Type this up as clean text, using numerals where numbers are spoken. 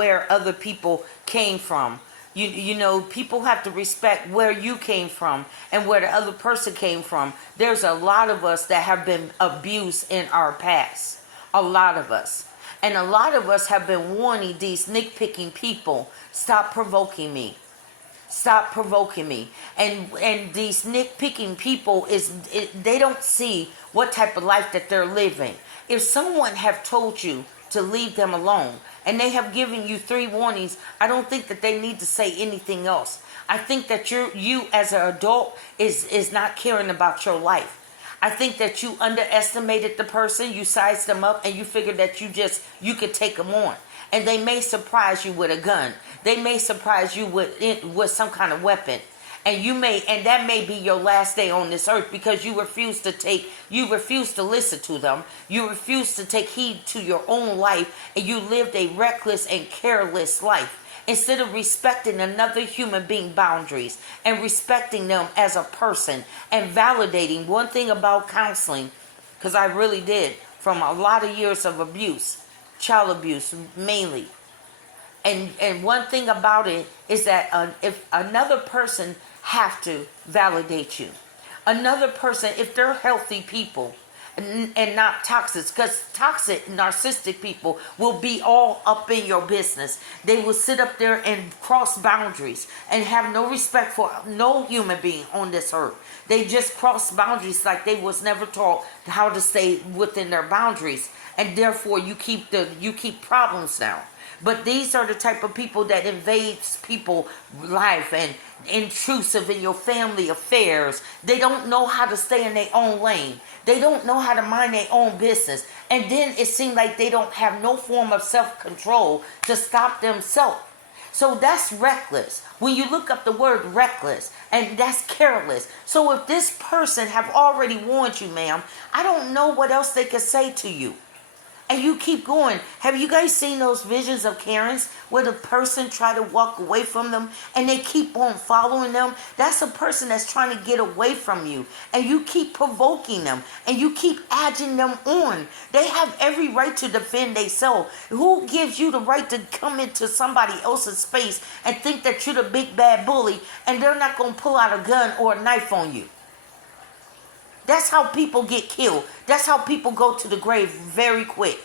where other people came from. You know, people have to respect where you came from and where the other person came from. There's a lot of us that have been abused in our past. A lot of us. And a lot of us have been warning these nitpicking people, stop provoking me. Stop provoking me. And these nitpicking people they don't see what type of life that they're living. If someone have told you to leave them alone and they have given you 3 warnings, I don't think that they need to say anything else. I think that you as an adult is not caring about your life. I think that you underestimated the person, you sized them up, and you figured that you could take them on. And they may surprise you with a gun. They may surprise you with some kind of weapon. And that may be your last day on this earth, because you refuse to listen to them. You refuse to take heed to your own life, and you lived a reckless and careless life. Instead of respecting another human being boundaries and respecting them as a person and validating. One thing about counseling, because I really did, from a lot of years of abuse, child abuse mainly. And one thing about it is that if another person have to validate you, another person, if they're healthy people and not toxic, because toxic narcissistic people will be all up in your business. They will sit up there and cross boundaries and have no respect for no human being on this earth. They just cross boundaries like they was never taught how to stay within their boundaries, and therefore you keep problems now. But these are the type of people that invades people's life and intrusive in your family affairs. They don't know how to stay in their own lane. They don't know how to mind their own business. And then it seems like they don't have no form of self-control to stop themselves. So that's reckless. When you look up the word reckless, and that's careless. So if this person have already warned you, ma'am, I don't know what else they could say to you. And you keep going. Have you guys seen those visions of Karens where the person try to walk away from them and they keep on following them? That's a person that's trying to get away from you. And you keep provoking them. And you keep edging them on. They have every right to defend themselves. Who gives you the right to come into somebody else's space and think that you're the big bad bully and they're not going to pull out a gun or a knife on you? That's how people get killed. That's how people go to the grave very quick.